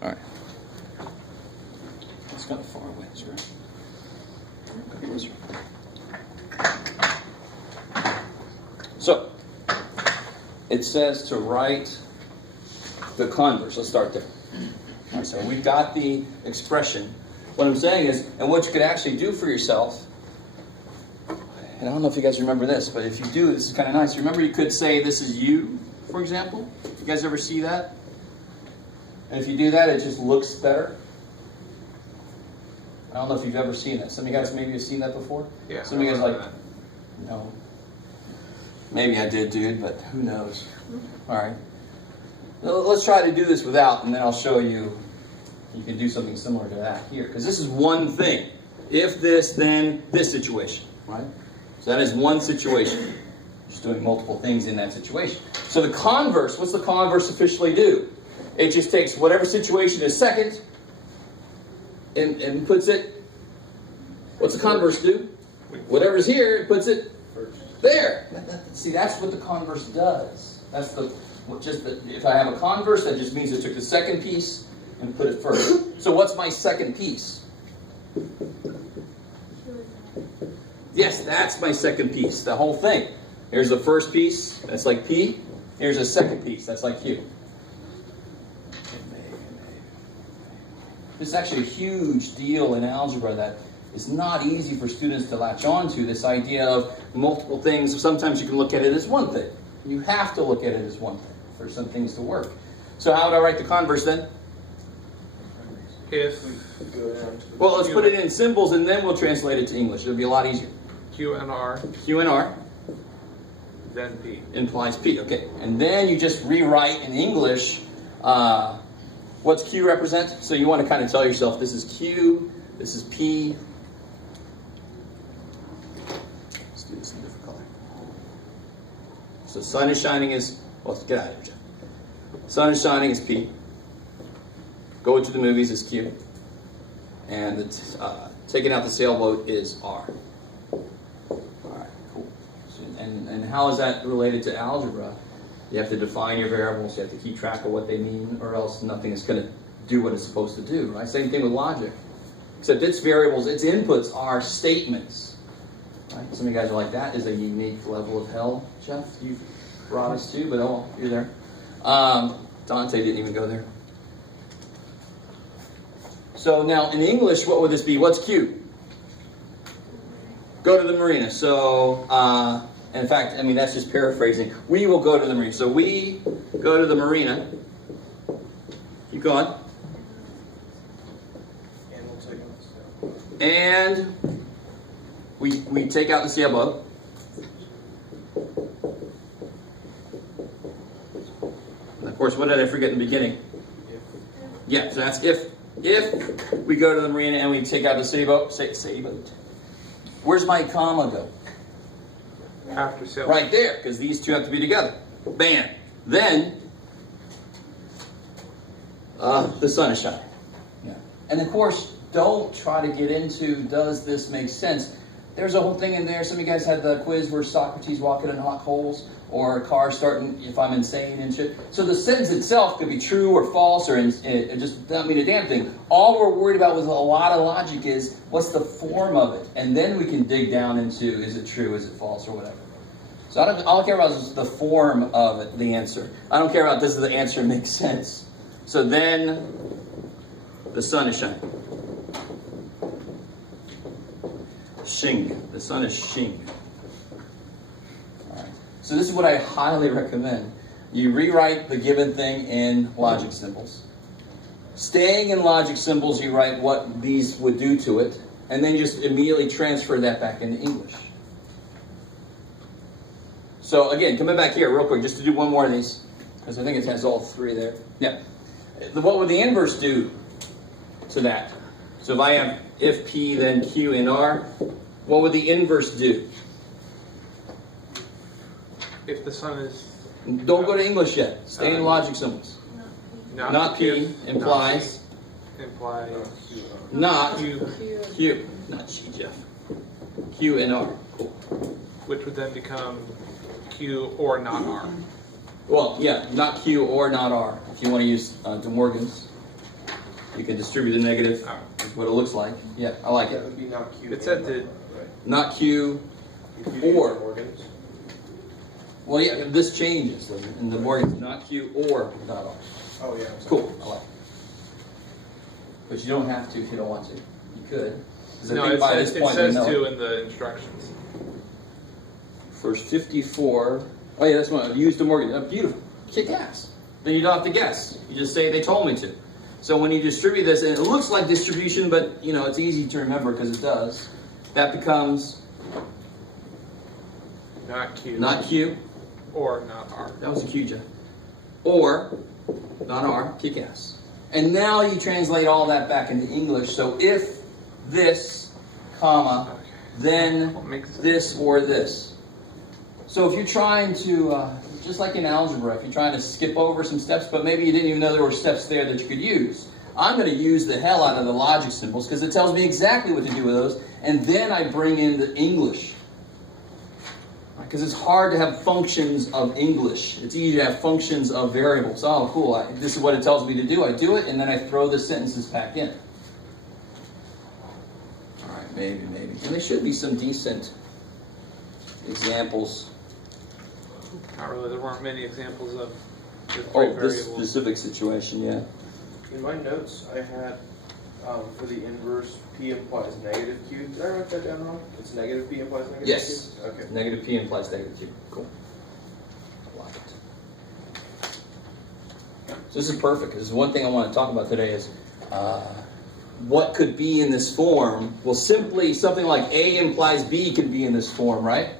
All right. It's kind of far away, sure. So, it says to write the converse. Let's start there. All right, so we've got the expression. What I'm saying is, and what you could actually do for yourself, and I don't know if you guys remember this, but if you do, this is kind of nice. Remember, you could say this is you, for example. You guys ever see that? And if you do that, it just looks better. I don't know if you've ever seen that. Some of you guys maybe have seen that before? Yeah. Some of you guys like, no. Maybe I did, dude, but who knows? All right. Let's try to do this without, and then I'll show you. You can do something similar to that here, because this is one thing. If this, then this situation, right? So that is one situation. Just doing multiple things in that situation. So the converse, what's the converse officially do? It just takes whatever situation is second and puts it, what's the converse do? Whatever's here, it puts it there. See, that's what the converse does. That's if I have a converse, that just means it took the second piece and put it first. So what's my second piece? Yes, that's my second piece, the whole thing. Here's the first piece, that's like P. Here's the second piece, that's like Q. This is actually a huge deal in algebra that is not easy for students to latch on to, this idea of multiple things. Sometimes you can look at it as one thing. You have to look at it as one thing for some things to work. So how would I write the converse then? Well, let's put it in symbols and then we'll translate it to English. It'll be a lot easier. Q and R. Q and R. Then P. Implies P, okay. And then you just rewrite in English, what's Q represent? So you want to kind of tell yourself this is Q, this is P. Let's do this in a different color. So sun is shining is, well, let's get out of here, Jeff. Sun is shining is P. Go to the movies is Q. And taking out the sailboat is R. Alright, cool. So, and how is that related to algebra? You have to define your variables, you have to keep track of what they mean, or else nothing is going to do what it's supposed to do. Right? Same thing with logic. Except its variables, its inputs are statements. Right? Some of you guys are like, that is a unique level of hell, Jeff. You brought us to, but oh, you're there. Dante didn't even go there. So now in English, what would this be? What's Q? Go to the marina. So, in fact, I mean, that's just paraphrasing. We will go to the marina. So we go to the marina. Keep going. And we take out the sailboat. And of course, what did I forget in the beginning? Yeah, so that's if. If we go to the marina and we take out the sailboat, where's my comma go? After sailboat. Right there, because these two have to be together. Bam. Then, the sun is shining. Yeah. And of course, don't try to get into, does this make sense? There's a whole thing in there. Some of you guys had the quiz where Socrates walking in hot coals, or a car starting if I'm insane and shit. So the sentence itself could be true or false, or it just doesn't mean a damn thing. All we're worried about with a lot of logic is, what's the form of it? And then we can dig down into, is it true, is it false, or whatever. So I don't care about the form of it, the answer. I don't care about does the answer make sense. So then, the sun is shining. Shing. The sun is shing. All right. So this is what I highly recommend. You rewrite the given thing in logic symbols. Staying in logic symbols, you write what these would do to it, and then you just immediately transfer that back into English. So again, coming back here real quick, just to do one more of these, because I think it has all three there. Yeah. What would the inverse do to that? So if I have if P, then Q and R, what would the inverse do? If the sun is... Don't go to English yet. Stay in logic symbols. Not P implies... Implies... Not Q. Not G, Jeff. Q and R. Cool. Which would then become Q or not R. Well, yeah, not Q or not R, if you want to use De Morgan's. You can distribute the negative. That's what it looks like. Yeah, I like That it. would be not Q. It said to. Right. Not Q or. Well, yeah, this changes. In the Morgan's not Q or not R. Oh, yeah. Cool. I like it. But you don't have to if you don't want to. You could. No, it says to in the instructions. First 54. Oh, yeah, that's one. I've used the Morgan. Beautiful. Kick ass. Then you don't have to guess. You just say they told me to. So when you distribute this, and it looks like distribution, but you know it's easy to remember because it does. That becomes Not Q. not Q. Or not R. That was a Q, Jeff. Or not R. Kick ass. And now you translate all that back into English. So if this, comma, Okay. then What makes sense? this or this. So if you're trying to, just like in algebra, if you're trying to skip over some steps, but maybe you didn't even know there were steps there that you could use, I'm going to use the hell out of the logic symbols because it tells me exactly what to do with those, and then I bring in the English. Because it's hard to have functions of English. It's easy to have functions of variables. Oh, cool. This is what it tells me to do. I do it, and then I throw the sentences back in. All right, maybe. And there should be some decent examples. Not really. There weren't many examples of the three Oh, variables. this specific situation, yeah. In my notes, I had for the inverse, P implies negative Q. Did I write that down wrong? It's negative P implies negative Yes. Q? Okay. Negative P implies negative Q. Cool. I like it. So this is perfect. This is one thing I want to talk about today is what could be in this form. Well, simply something like A implies B can be in this form, right?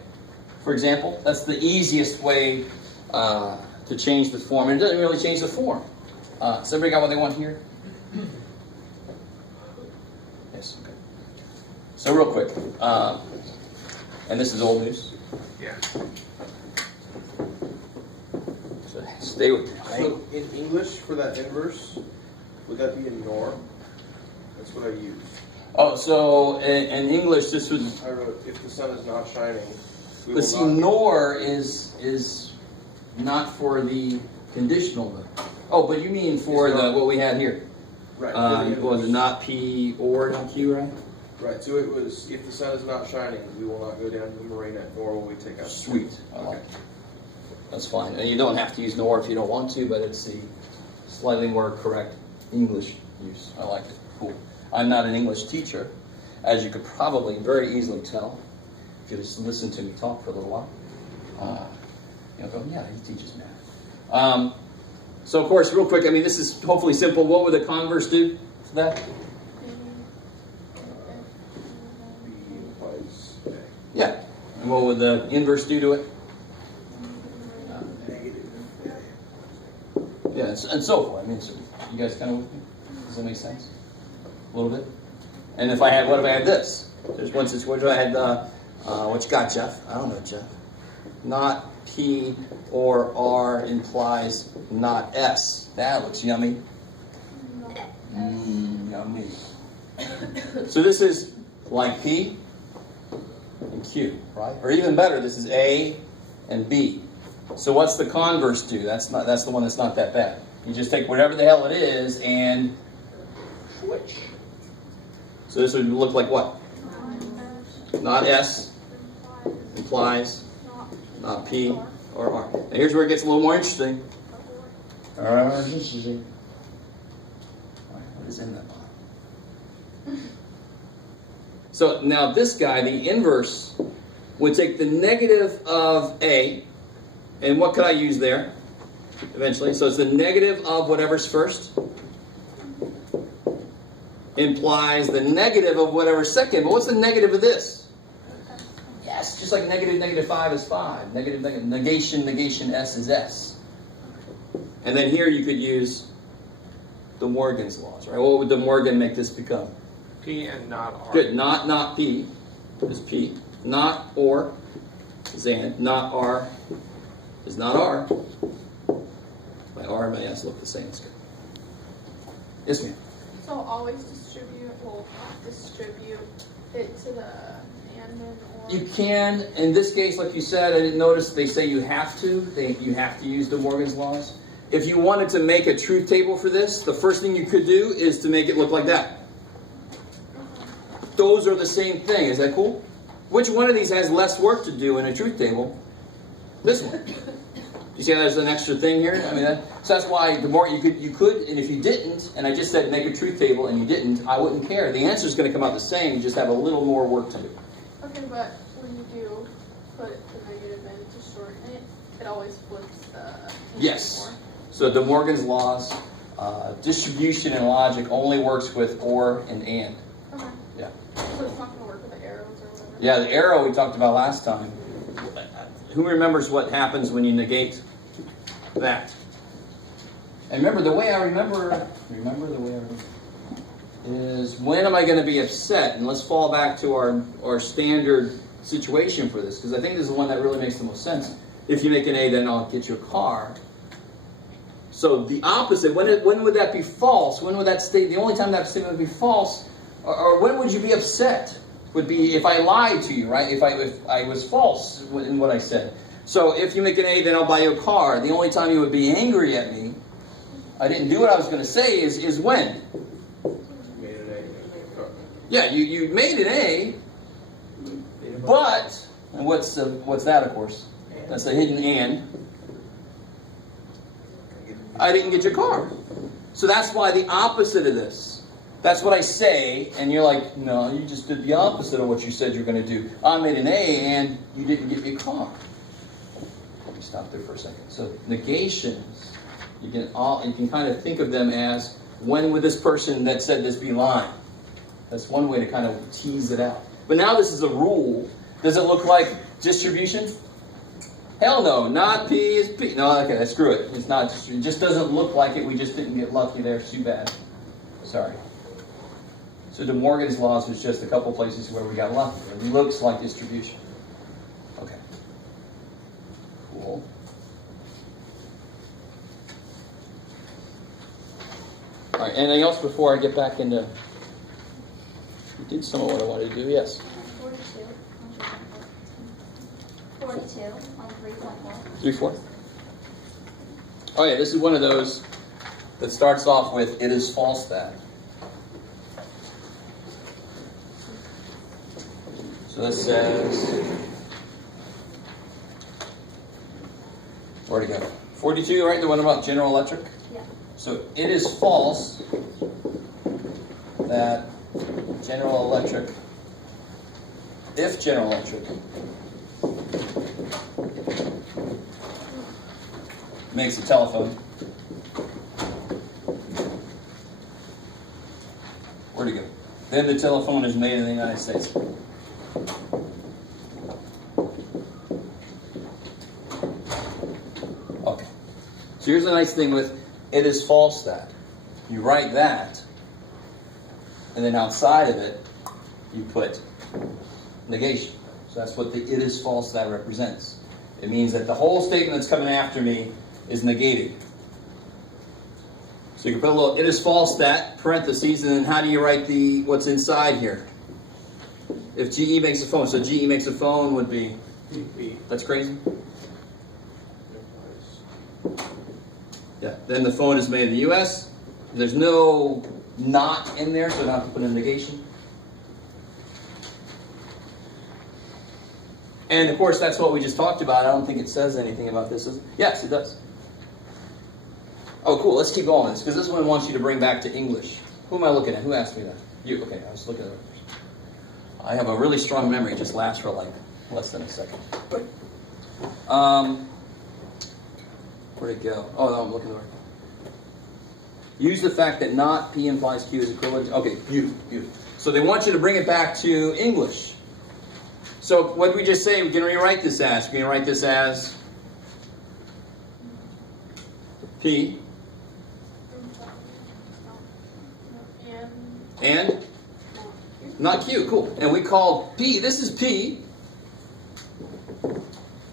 For example, that's the easiest way to change the form. And it doesn't really change the form. Has everybody got what they want here? Yes, okay. So real quick, and this is old news. Yeah. So stay with me. Right? So in English, for that inverse, would that be a norm? That's what I used. Oh, so in English, this was. I wrote, if the sun is not shining, we But will see, not. nor is not for the conditional. Though. Oh, but you mean for the what we had here? Right. Was it not P or not Q, right? Right. So it was, if the sun is not shining, we will not go down to the marina, nor will we take out. Sweet. I like it. That's fine. And you don't have to use nor if you don't want to, but it's the slightly more correct English use. I like it. Cool. I'm not an English teacher, as you could probably very easily tell if you just listen to me talk for a little while. You'll go, yeah, he teaches math. So, of course, real quick, I mean, this is hopefully simple. What would the converse do for that? B implies A. Yeah. And what would the inverse do to it? Negative. Yeah, and so forth. I mean, so you guys kind of with me? Does that make sense? A little bit? And if I had, what if I had this? There's one situation where I had, what you got, Jeff? I don't know, Jeff. Not P or R implies not S. That looks yummy. Yummy. So this is like P and Q, right? Or even better, this is A and B. So what's the converse do? That's the one that's not that bad. You just take whatever the hell it is and switch. So this would look like what? Not S implies not P or R. Now here's where it gets a little more interesting. What is in that line? So now this guy, the inverse, would take the negative of A, and what could I use there eventually? So it's the negative of whatever's first implies the negative of whatever's second. But what's the negative of this? Yes, just like negative 5 is 5. Negation S is S. And then here you could use the Morgan's laws, right? What would the Morgan make this become? P and not R. Good. Not P is P. Not or is and. Not R is not R. My R and my S look the same. It's good. Yes, ma'am. So always distribute it to the and then or. You can, in this case, like you said, I didn't notice they say you have to. You have to use De Morgan's laws. if you wanted to make a truth table for this, the first thing you could do is to make it look like that. Those are the same thing. Is that cool? Which one of these has less work to do in a truth table? This one. You see how there's an extra thing here? I mean, so that's why the more you could, and if you didn't, and I just said make a truth table and you didn't, I wouldn't care. The answer is going to come out the same. You just have a little more work to do. Okay, but when you do put the negative in to shorten it, it always flips the Yes. more. So De Morgan's laws, distribution and logic only works with or and and. Okay. Yeah. So it's not going to work with the arrows or whatever? Yeah, the arrow we talked about last time. Who remembers what happens when you negate that? And remember, the way I remember is when am I going to be upset? And let's fall back to our standard situation for this, because I think this is the one that really makes the most sense. If you make an A, then I'll get you a car. So the opposite, when would that be false? When would that state, the only time that statement would be false, or when would you be upset? Would be if I lied to you, right? If I was false in what I said. So if you make an A, then I'll buy you a car. The only time you would be angry at me, I didn't do what I was going to say, is when? Made an A. Yeah, you made an A, but, and what's that, of course? That's a hidden and. I didn't get your car. So that's why the opposite of this. That's what I say, and you're like, no, you just did the opposite of what you said you're going to do. I made an A, and you didn't get me a car. Let me stop there for a second. So negations, you can kind of think of them as, when would this person that said this be lying? That's one way to kind of tease it out. But now this is a rule. Does it look like distribution? Hell no, not P is P. No, okay, screw it. It's not. It just doesn't look like it. We just didn't get lucky there. Too bad. Sorry. So De Morgan's laws was just a couple places where we got lucky. It looks like distribution. Okay. Cool. All right, anything else before I get back into... We did some of what I wanted to do, yes. 42 on 3.4. 3-4. Oh yeah, this is one of those that starts off with, it is false that. So this says, where'd it go? 42, right? The one about General Electric? Yeah. So it is false that General Electric, if General Electric makes a telephone, where'd it go? Then the telephone is made in the United States. Okay. So here's the nice thing with it is false that. You write that, and then outside of it, you put negation. So that's what the it is false that represents. It means that the whole statement that's coming after me is negated. So you can put a little it is false that, parentheses, and then how do you write the what's inside here? If GE makes a phone, so GE makes a phone would be, that's crazy? Yeah, then the phone is made in the US. There's no not in there, so I don't have to put a negation. And of course, that's what we just talked about. I don't think it says anything about this. Yes, it does. Oh, cool. Let's keep going on this, because this one wants you to bring back to English. Who am I looking at? Who asked me that? You. Okay, I was looking at it first. I have a really strong memory. It just lasts for like less than a second. Where'd it go? Oh, no, I'm looking over. Use the fact that not P implies Q is equivalent. Okay, beautiful. So they want you to bring it back to English. So what did we just say? We can rewrite this as. We can write this as P and not Q. Cool. And we called P. This is P.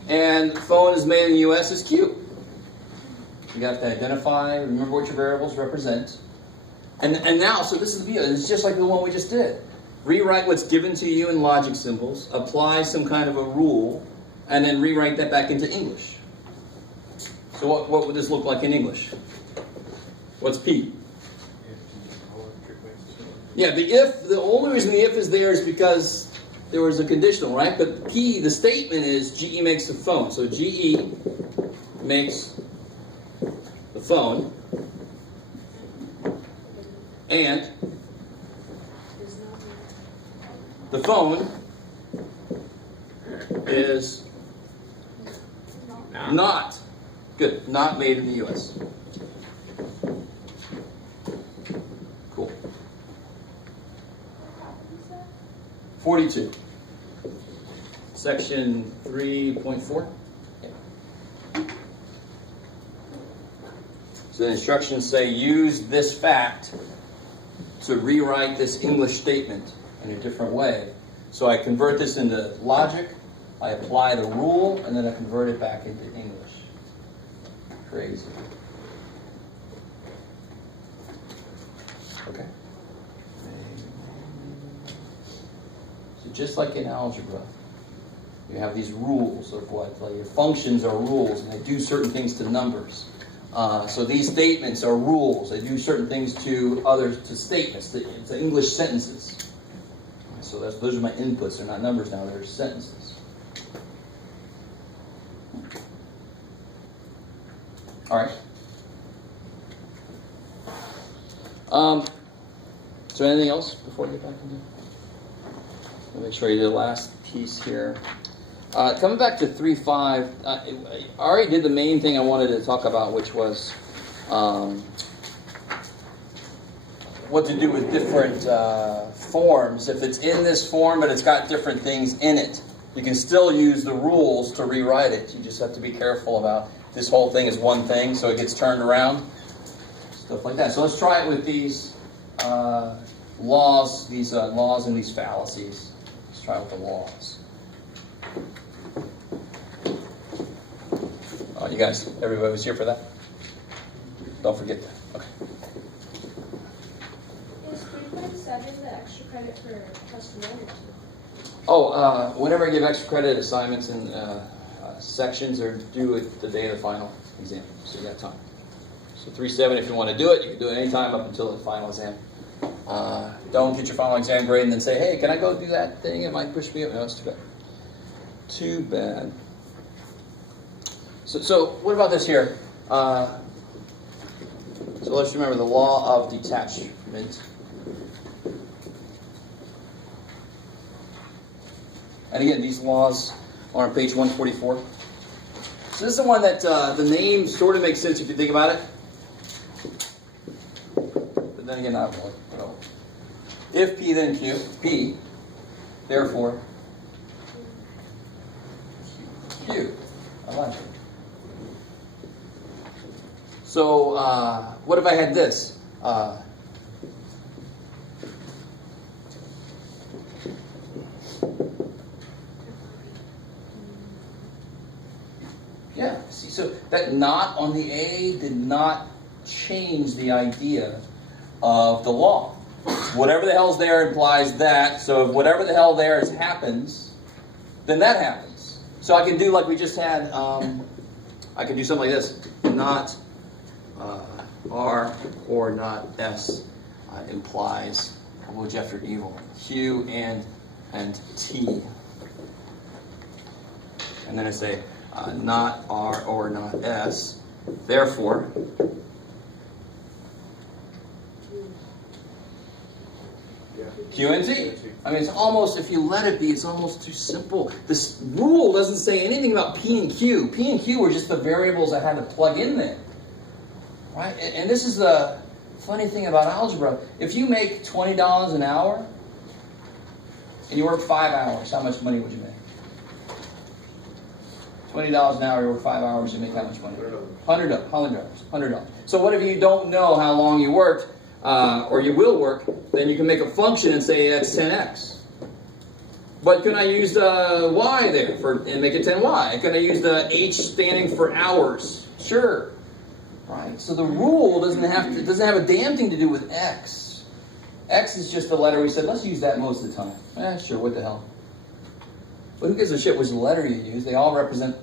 And phone is made in the US is Q. You have to identify, remember what your variables represent. And now, so this is the view. It's just like the one we just did. Rewrite what's given to you in logic symbols, apply some kind of a rule, and then rewrite that back into English. So what would this look like in English? What's P? Yeah, the only reason the if is there is because there was a conditional, right? But P, the statement is GE makes the phone. So GE makes the phone. And the phone is not, good, not made in the U.S. Cool. 42. Section 3.4. Yeah. So the instructions say use this fact to rewrite this English statement in a different way. So I convert this into logic, I apply the rule, and then I convert it back into English. Crazy. Okay. So just like in algebra, you have these rules of what, like your functions are rules, and they do certain things to numbers. So these statements are rules. They do certain things to statements, to English sentences. So those are my inputs. They're not numbers now. They're sentences. All right. So anything else before we get back into? Make sure you do the last piece here. Coming back to 3.5, I already did the main thing I wanted to talk about, which was what to do with different forms. If it's in this form, but it's got different things in it, you can still use the rules to rewrite it. You just have to be careful about this whole thing is one thing, so it gets turned around. Stuff like that. So let's try it with these laws and these fallacies. Let's try it with the laws. You guys, everybody was here for that? Don't forget that. Okay. Is 3.7 the extra credit for custom language? Oh, whenever I give extra credit, assignments and sections are due at the day of the final exam, so you got time. So 3.7, if you want to do it, you can do it anytime up until the final exam. Don't get your final exam grade and then say, hey, can I go do that thing? It might push me up. No, it's too bad. Too bad. So what about this here? So let's remember the law of detachment. And again, these laws are on page 144. So this is the one that the name sort of makes sense if you think about it. But then again, not really. No. If P, then Q. P, therefore, Q. I like it. So, what if I had this? Yeah, see, so that not on the A did not change the idea of the law. Whatever the hell's there implies that, so if whatever the hell there happens, then that happens. So I can do like we just had, I can do something like this. Not R or not S implies which after evil. Q and T. And then I say not R or not S. Therefore, Q and T. I mean, it's almost, if you let it be, it's almost too simple. This rule doesn't say anything about P and Q. P and Q were just the variables I had to plug in there. Right? And this is the funny thing about algebra. If you make $20 an hour and you work 5 hours, how much money would you make? $20 an hour, you work 5 hours, you make how much money? $100. So what if you don't know how long you worked, or you will work, then you can make a function and say that's 10x. But can I use the y there and make it 10y? Can I use the h standing for hours? Sure. Right? So the rule doesn't have a damn thing to do with x. X is just the letter we said, let's use that most of the time. Sure, what the hell. But who gives a shit which letter you use? They all represent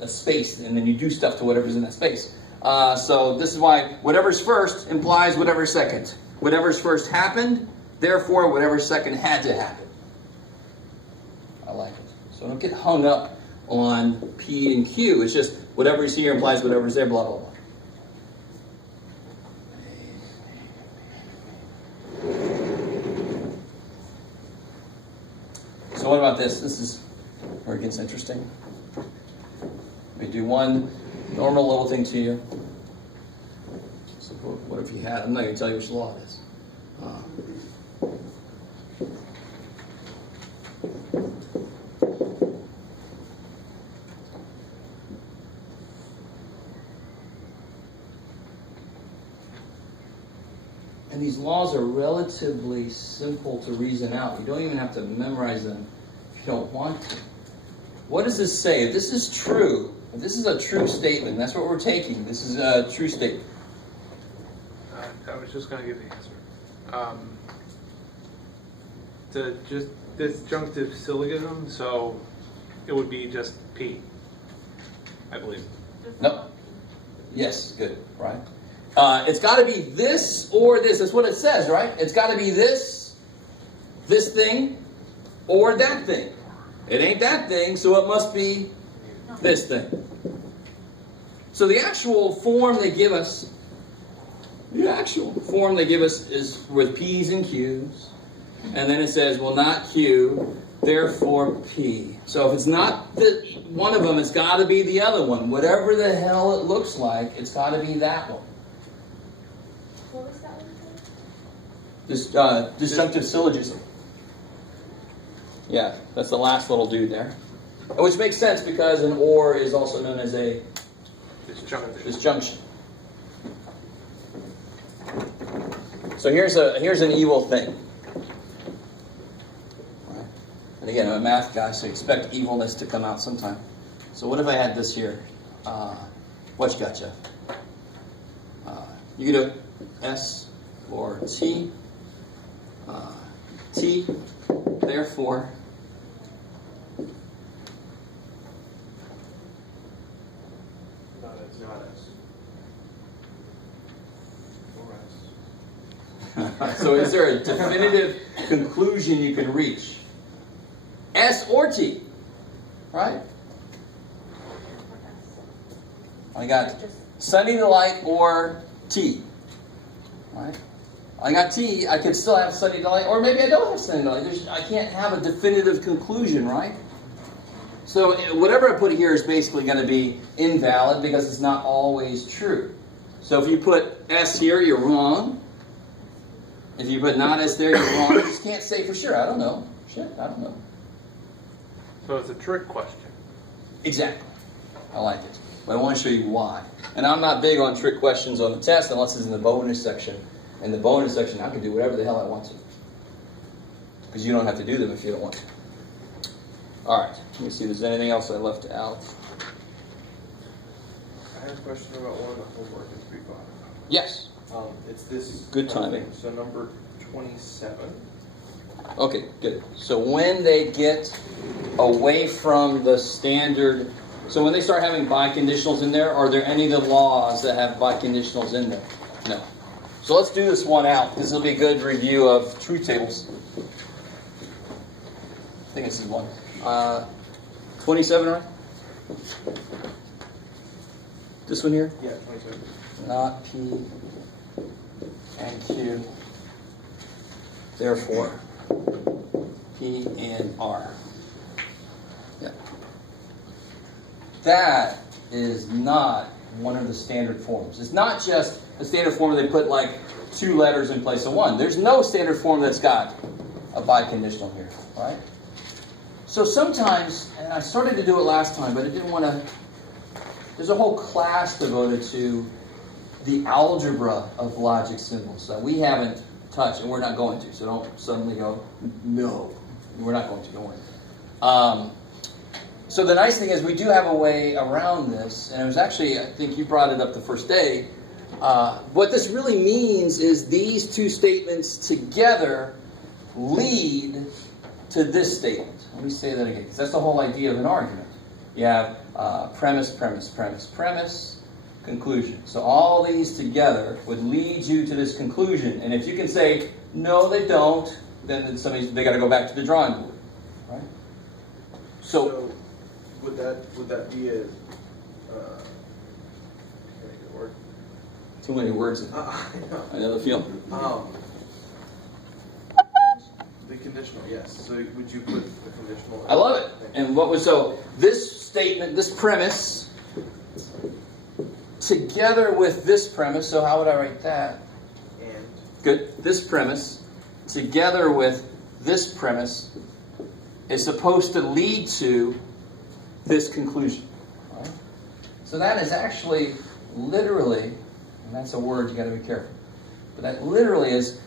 a space, and then you do stuff to whatever's in that space. So this is why whatever's first implies whatever's second. Whatever's first happened, therefore whatever's second had to happen. I like it. So don't get hung up on P and Q. It's just whatever's here implies whatever's there, blah, blah, blah. So what about this? This is where it gets interesting. Let me do one normal little thing to you. So what if you had? I'm not going to tell you which law it is. And these laws are relatively simple to reason out. You don't even have to memorize them if you don't want to. What does this say? If this is true, if this is a true statement, that's what we're taking. This is a true statement. I was just going to give the answer. Just disjunctive syllogism, so it would be just P, I believe. Nope. Yes, good, right? It's got to be this or this. That's what it says, right? It's got to be this thing, or that thing. It ain't that thing, so it must be this thing. So the actual form they give us, is with P's and Q's. And then it says, well, not Q, therefore P. So if it's not one of them, it's got to be the other one. Whatever the hell it looks like, it's got to be that one. What was that one? Disjunctive syllogism. Yeah, that's the last little dude there. Which makes sense because an or is also known as a disjunction. So here's an evil thing. Right? And again, I'm a math guy, so expect evilness to come out sometime. So what if I had this here? What you got, Jeff? You could do S or T. T, therefore, Not S. So is there a definitive conclusion you can reach? S or T, right? I got sunny delight or T, right? I got T, I could still have sunny delight, or maybe I don't have sunny delight. I can't have a definitive conclusion, right? So whatever I put here is basically going to be invalid because it's not always true. So if you put S here, you're wrong. If you put not S there, you're wrong. You just can't say for sure. I don't know. Shit, I don't know. So it's a trick question. Exactly. I like it. But I want to show you why. And I'm not big on trick questions on the test unless it's in the bonus section. In the bonus section, I can do whatever the hell I want to. Because you don't have to do them if you don't want to. Alright, let me see if there's anything else I left out. I have a question about one of the homework that's we got. Yes. It's this. Good timing. So number 27. Okay, good. So when they get away from the standard, so when they start having biconditionals in there, are there any of the laws that have biconditionals in there? No. So let's do this one out. This will be a good review of truth tables. I think this is one. 27, right? This one here? Yeah, 27. Not P and Q. Therefore, P and R. Yeah. That is not one of the standard forms. It's not just a standard form where they put like 2 letters in place of 1. There's no standard form that's got a biconditional here, right? So sometimes, and I started to do it last time, but I didn't want to, there's a whole class devoted to the algebra of logic symbols that we haven't touched, and we're not going to. So don't suddenly go, no, we're not going to, don't worry. So the nice thing is we do have a way around this, and it was actually, I think you brought it up the first day. What this really means is these 2 statements together lead to this statement. Let me say that again, because that's the whole idea of an argument. You have premise, premise, premise, premise, conclusion. So all these together would lead you to this conclusion. And if you can say, no, they don't, then they got to go back to the drawing board. Right? So would that be a word? Too many words. I know. I know the feeling. The conditional, yes. So would you put the conditional? I love it. And what was so this statement, this premise, together with this premise. So how would I write that? And good. This premise, together with this premise, is supposed to lead to this conclusion. Right? So that is actually literally, and that's a word you got to be careful. But that literally is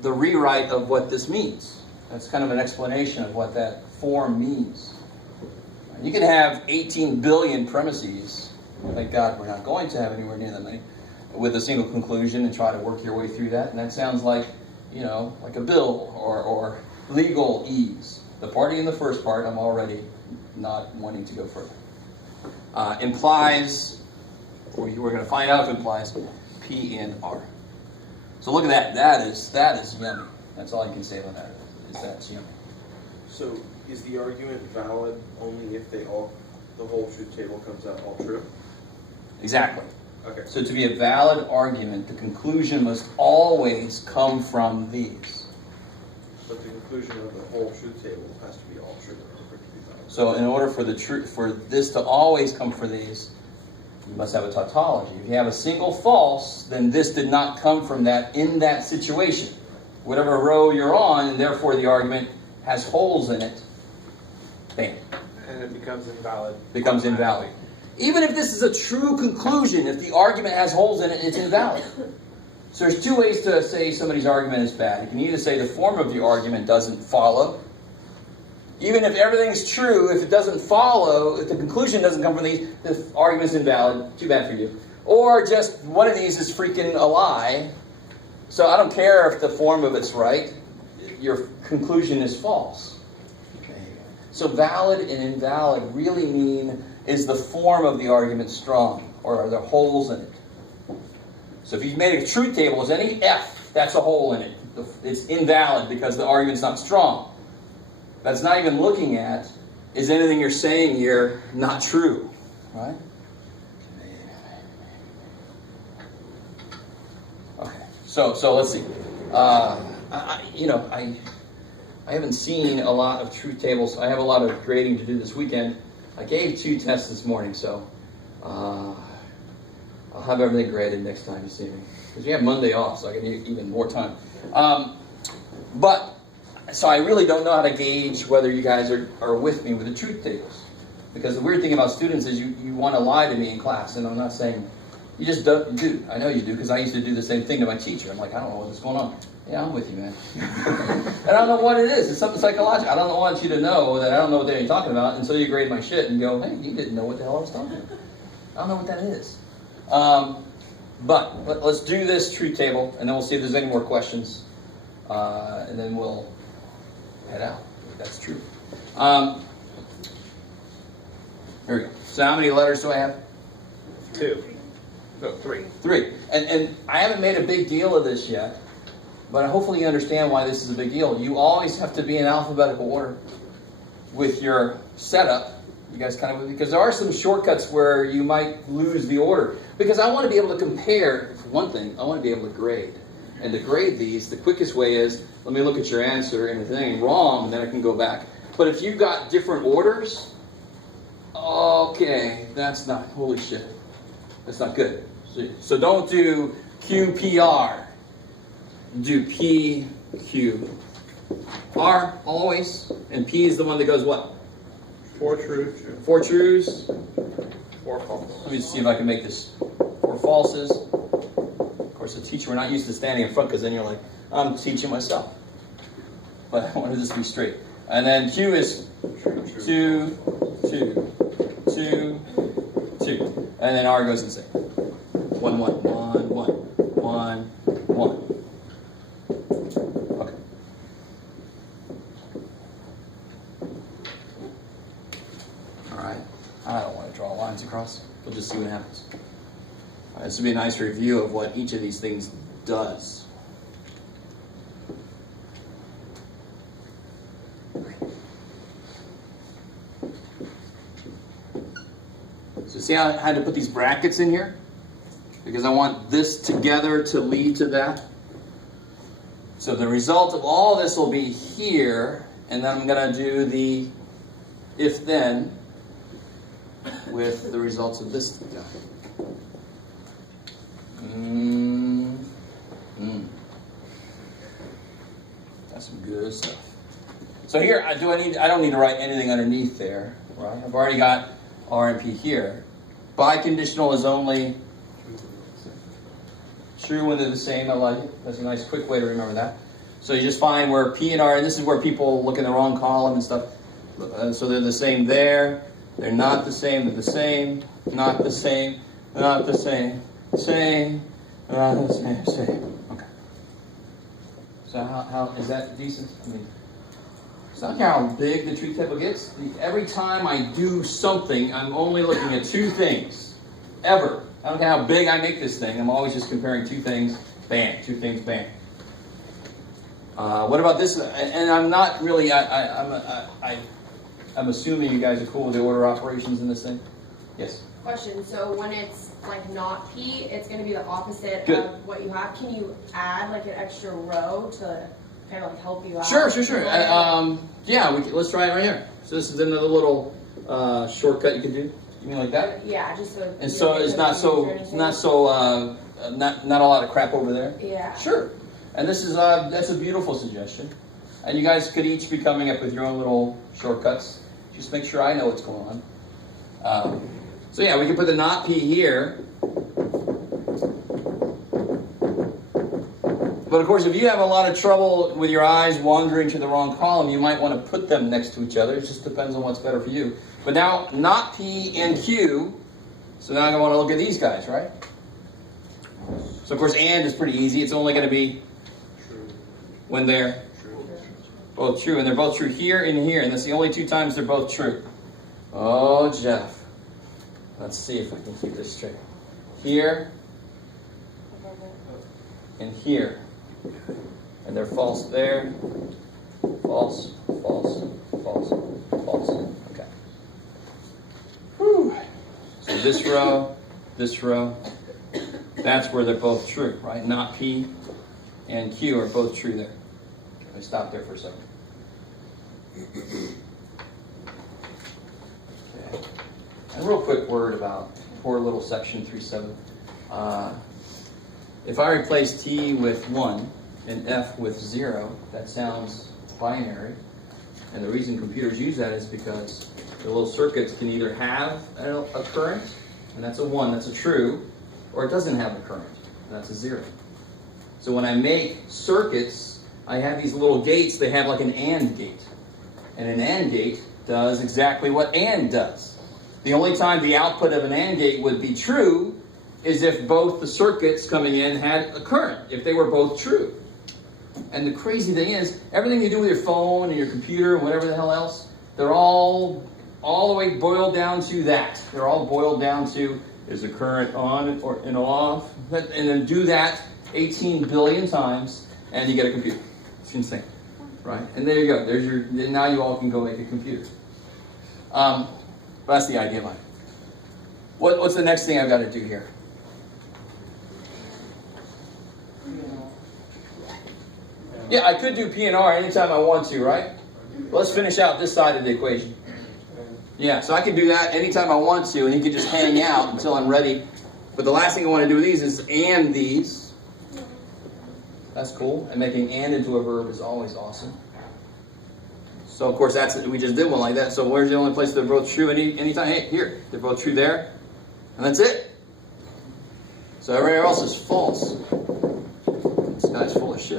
the rewrite of what this means. That's kind of an explanation of what that form means. You can have 18 billion premises. Thank God we're not going to have anywhere near that many, with a single conclusion and try to work your way through that. And that sounds like, you know, like a bill or legal ease. The party in the first part, I'm already not wanting to go further. Implies, we're going to find out if it implies P and R. So look at that. That is yummy. That's all you can say about that. Is that's yummy. so is the argument valid only if the whole truth table comes out all true? Exactly. Okay. So to be a valid argument, the conclusion must always come from these. But the conclusion of the whole truth table has to be all true in order for it to be valid. So in order for this to always come for these, you must have a tautology. If you have a single false, then this did not come from that in that situation. Whatever row you're on, and therefore the argument has holes in it, bam. And it becomes invalid. Becomes invalid. Even if this is a true conclusion, if the argument has holes in it, it's invalid. So there's two ways to say somebody's argument is bad. You can either say the form of the argument doesn't follow. Even if everything's true, if it doesn't follow, if the conclusion doesn't come from these, the argument's invalid. Too bad for you. Or just one of these is freaking a lie. So I don't care if the form of it's right. Your conclusion is false. So valid and invalid really mean, is the form of the argument strong? Or are there holes in it? So if you made a truth table, is any F, that's a hole in it. It's invalid because the argument's not strong. That's not even looking at, is anything you're saying here not true? Right? Okay. So let's see. I haven't seen a lot of truth tables. I have a lot of grading to do this weekend. I gave 2 tests this morning, so I'll have everything graded next time you see me. Because we have Monday off, so I can need even more time. So I really don't know how to gauge whether you guys are with me with the truth tables. Because the weird thing about students is you want to lie to me in class, and I'm not saying, you just don't do. I know you do, because I used to do the same thing to my teacher. I'm like, I don't know what's going on. Yeah, I'm with you, man. And I don't know what it is. It's something psychological. I don't want you to know that I don't know what they're talking about until you grade my shit and go, hey, you didn't know what the hell I was talking about. I don't know what that is. But let's do this truth table, and then we'll see if there's any more questions. And then we'll head out, if that's true. Here we go. So how many letters do I have? 2. No, 3. 3. And I haven't made a big deal of this yet, but hopefully you understand why this is a big deal. You always have to be in alphabetical order with your setup. You guys kind of, because there are some shortcuts where you might lose the order. Because I want to be able to compare, for one thing, I want to be able to grade. And to grade these, the quickest way is, let me look at your answer, and if anything wrong, and then I can go back. But if you've got different orders, okay, that's not, holy shit. That's not good. So don't do QPR. Do PQ. R, always. And P is the one that goes what? 4 truths. 4 truths. 4 false. Let me see if I can make this 4 falses. Of course, the teacher, we're not used to standing in front because then you're like, I'm teaching myself. But I wanted this to be straight. And then Q is 2, 2, 2, 2. And then R goes in the same. 1, 1, 1, 1, 1, 1. Okay. All right. across. We'll just see what happens. All right, this will be a nice review of what each of these things does. So see how I had to put these brackets in here? Because I want this together to lead to that. So the result of all this will be here, and then I'm going to do the if-then with the results of this guy. That's some good stuff. So here, I don't need to write anything underneath there, right? I've already got R and P here. Biconditional is only true when they're the same. I like it. That's a nice quick way to remember that. So you just find where P and R, and this is where people look in the wrong column and stuff. So they're the same there. They're not the same. They're the same. Not the same. Not the same. Same. Not the same. Same. Okay. So how is that decent? I mean, it's not how big the truth table gets. Every time I do something, I'm only looking at two things. Ever. I don't care how big I make this thing. I'm always just comparing two things. Bam. Two things. Bam. What about this? And I'm not really. I'm assuming you guys are cool with the order operations in this thing. Yes. Question. So when it's like not P, it's going to be the opposite Good. of what you have. Can you add like an extra row to kind of like help you out? Sure. Yeah, let's try it right here. So this is another little shortcut you can do. You mean like that? Yeah, just so. And so it's not a lot of crap over there. Yeah. Sure. And this is that's a beautiful suggestion. And you guys could each be coming up with your own little shortcuts. Just make sure I know what's going on. So yeah, we can put the not P here. But of course, if you have a lot of trouble with your eyes wandering to the wrong column, you might want to put them next to each other. It just depends on what's better for you. But now, not P and Q. So now I want to look at these guys, right? So of course, and is pretty easy. It's only going to be when they're both true. And they're both true here and here. And that's the only two times they're both true. Oh, Jeff. Let's see if I can keep this straight. Here and here. And they're false there. False, false, false, false. Okay. Whew. So this row, that's where they're both true, right? Not P and Q are both true there. Let me stop there for a second. Okay. And a real quick word about poor little section 3.7. If I replace T with 1 and F with 0, that sounds binary. And the reason computers use that is because the little circuits can either have a current, and that's a 1, that's a true, or it doesn't have a current, and that's a 0. So when I make circuits, I have these little gates, they have like an AND gate. And an AND gate does exactly what AND does. The only time the output of an AND gate would be true is if both the circuits coming in had a current, if they were both true. And the crazy thing is, everything you do with your phone and your computer and whatever the hell else, they're all the way boiled down to that. They're all boiled down to, is the current on or and off? And then do that 18 billion times, and you get a computer. It's insane, right? And there you go. There's your. Now you all can go make a computer. But that's the idea behind it. What's the next thing I've got to do here? Yeah, I could do P and R anytime I want to, right? Well, let's finish out this side of the equation. Yeah, so I can do that anytime I want to, and he can just hang out until I'm ready. But the last thing I want to do with these is and these. That's cool. And making and into a verb is always awesome. So, of course, we just did one like that. So where's the only place they're both true anytime? Hey, here. They're both true there. And that's it. So everywhere else is false. This guy's full of shit.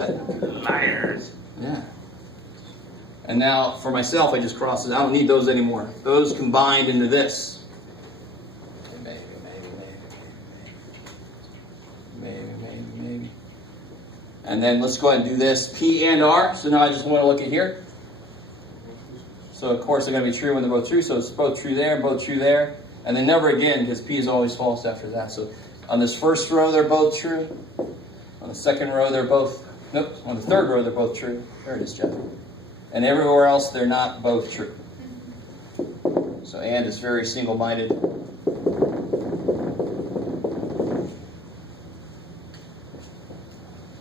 Liars. Yeah. And now, for myself, I just cross it. I don't need those anymore. Those combined into this. Maybe. And then let's go ahead and do this. P and R. So now I just want to look at here. So, of course, they're going to be true when they're both true. So it's both true there and both true there. And then never again, because P is always false after that. So on this first row, they're both true. On the second row, they're both, nope, on the third row, they're both true. There it is, Jeff. And everywhere else, they're not both true. So and is very single-minded.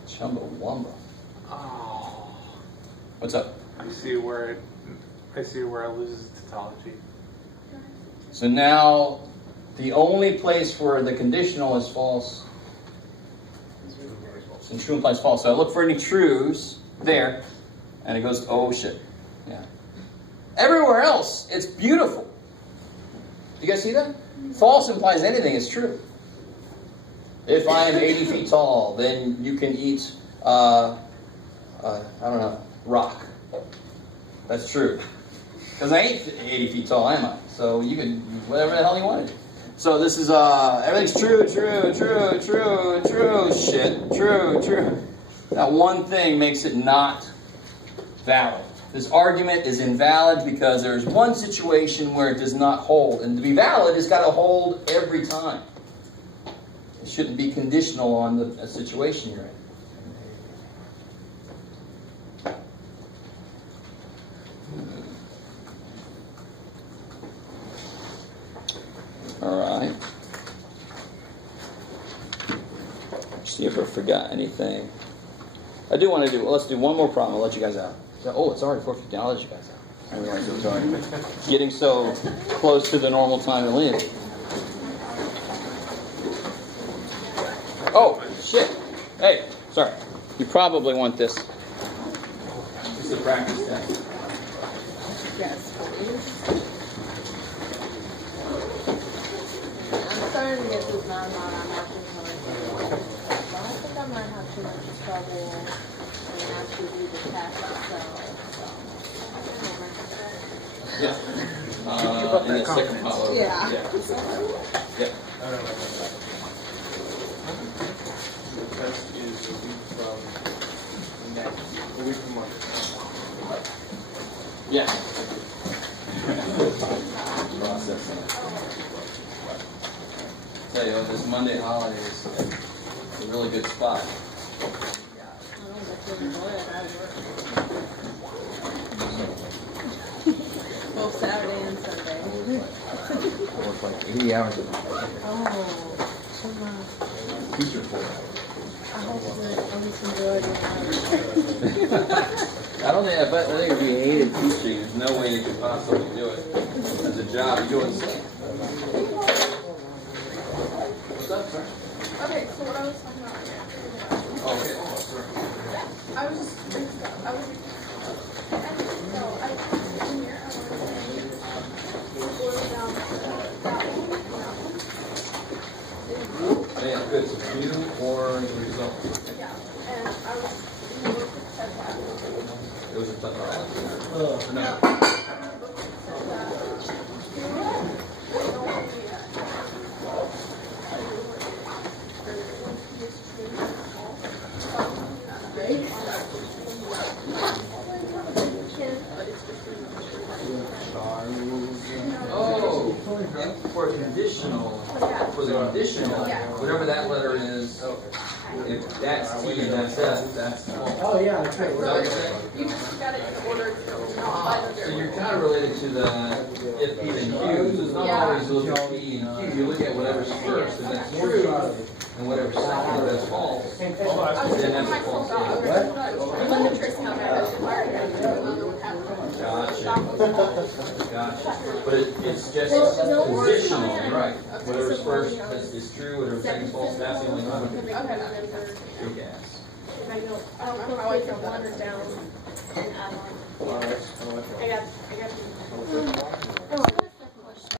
Chumbawamba. Oh. What's up? I see where it loses tautology. So now, the only place where the conditional is false and true implies false. So I look for any trues there, and it goes to, oh shit. Yeah. Everywhere else, it's beautiful. You guys see that? False implies anything is true. If I am 80 feet tall, then you can eat, I don't know, rock. That's true. Because I ain't 80 feet tall, am I? So you can, whatever the hell you want to do. So this is, everything's true, shit, true. That one thing makes it not valid. This argument is invalid because there's one situation where it does not hold. And to be valid, it's got to hold every time. It shouldn't be conditional on the situation you're in. All right. See if I forgot anything. I do want to do. Well, let's do one more problem. I'll let you guys out. Oh, it's already 4:50. I'll let you guys out. I realize it's already getting so close to the normal time to leave. Oh shit! Hey, sorry. You probably want this. This is a practice test. Yes, please. I'm starting to get this now. I'm actually coming to I don't think I might have too much trouble and actually do the test myself. Yeah. In the second pile over. Yeah. Yep. The test is a week from Monday. Yeah. Processing. Tell you, this Monday holiday is a really good spot. Both Saturday and Sunday. I work like 80 hours a day. Oh, come on. Teacher for it. I hope that I just enjoyed it. I don't think, I think if you hated teaching, there's no way you could possibly do it as a job. You're doing same. What's up, sir? Okay, so what I was talking about Okay. Oh, sorry. I was just doing stuff. I was so I in here I wanted to boil down that Yeah, good. So view or the results. yeah. And I was in the book that said that. It was a tough no. Oh, for conditional, whatever that letter is, if that's T and that's F, that's false. Oh, yeah, that's right. Is that what you're saying? You just got it in order to not by the So you're kind of related to the if, P, then Q. So it's not always look at P and Q. You look at whatever's first, and that's true, and whatever's second, that's false. I was Then just that's a myself false out. statement. When the tracing out there, I was fired. I didn't know what happened. Gotcha. But it's just conditional, right? Whatever's first is true, whatever's second is false, that's the only one. Okay, that makes sense. Big ass. I don't know how I can wander down and add on. Alright, I got